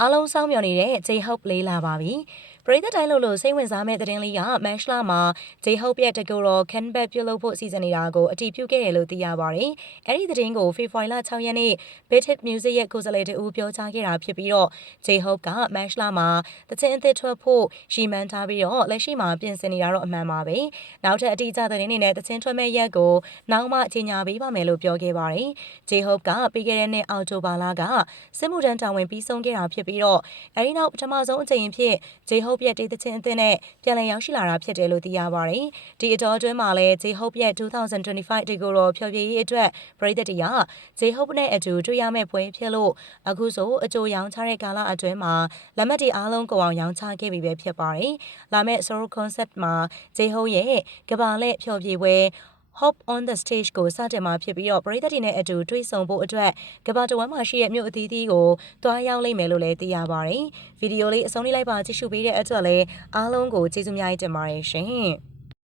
အားလုံးစောင့်မျှော်နေတဲ့ J-Hope လေးလာပါပြီ။ ပရိသတ်တိုင်းလို့လို့စိတ်ဝင်စားမဲ့သတင်းလေးကမန်ရှလာမှာ J-Hope ရဲ့တကူတော် Canback ပြုလုပ်ဖို့စီစဉ်နေတာကိုအတည်ပြုခဲ့တယ်လို့သိရပါတယ်။အဲ့ဒီသတင်းကိုဖေဖော်ဝါရီလ6ရက်နေ့ Bit Hit Music ရဲ့ကိုယ်စားလှယ်တူပြောကြားခဲ့တာဖြစ်ပြီးတော့ J-Hope ကမန်ရှလာမှာတခြင်းအသစ်ထွက်ဖို့ရှီမန်းထားပြီးတော့လက်ရှိမှာပြင်ဆင်နေတာတော့အမှန်ပါပဲ။နောက်ထပ်အတိအကျသတင်းတွေနဲ့တခြင်းထွက်မဲ့ရက်ကိုနောက်မှကြေညာပေးပါမယ်လို့ပြောခဲ့ပါတယ်။ J-Hope ကပြီးခဲ့တဲ့နှစ်အောက်တိုဘာလကစစ်မှုထမ်းတာဝန်ပြီးဆုံးခဲ့တာဖြစ်ပြီးတော့အဲဒီနောက်ပထမဆုံးအကြိမ်ဖြစ် J-Hope ရဲ့ဒေသချင်းအသင်းနဲ့ပြန်လည်ရောက်ရှိလာတာဖြစ်တယ်လို့သိရပါတယ်။ဒီအတော်အတွင်းမှာလည်း J-Hope ရဲ့2025ဒီကိုတော့ဖျော်ဖြေရေးအတွက်ပရိသတ်တွေက J-Hope နဲ့အတူတွေ့ရမယ့်ပွဲဖြစ်လို့အခုဆိုအကြိုရောင်းချတဲ့ကာလအတွင်းမှာလက်မှတ်တွေအားလုံးကုန်အောင်ရောင်းချခဲ့ပြီပဲဖြစ်ပါတယ်။လာမယ့် Solo Concert မှာ J-Hope ရဲ့ကဘာလက်ဖျော်ဖြေပွဲ Hop on the stage ကိုစတင်မှာဖြစ်ပြီးတော့ပရိသတ်တွေနဲ့အတူတွေ့ဆုံဖို့အတွက်ကဘာတဝမ်းမှာရှိတဲ့မြို့အသီးသီးကိုတွားရောက်လိမ့်မယ်လို့လည်းသိရပါတယ်။ဗီဒီယိုလေးအဆုံးလေးလိုက်ပါကြည့်ရှုပေးတဲ့အတွက်လည်းအားလုံးကိုကျေးဇူးများတင်ပါတယ်ရှင်။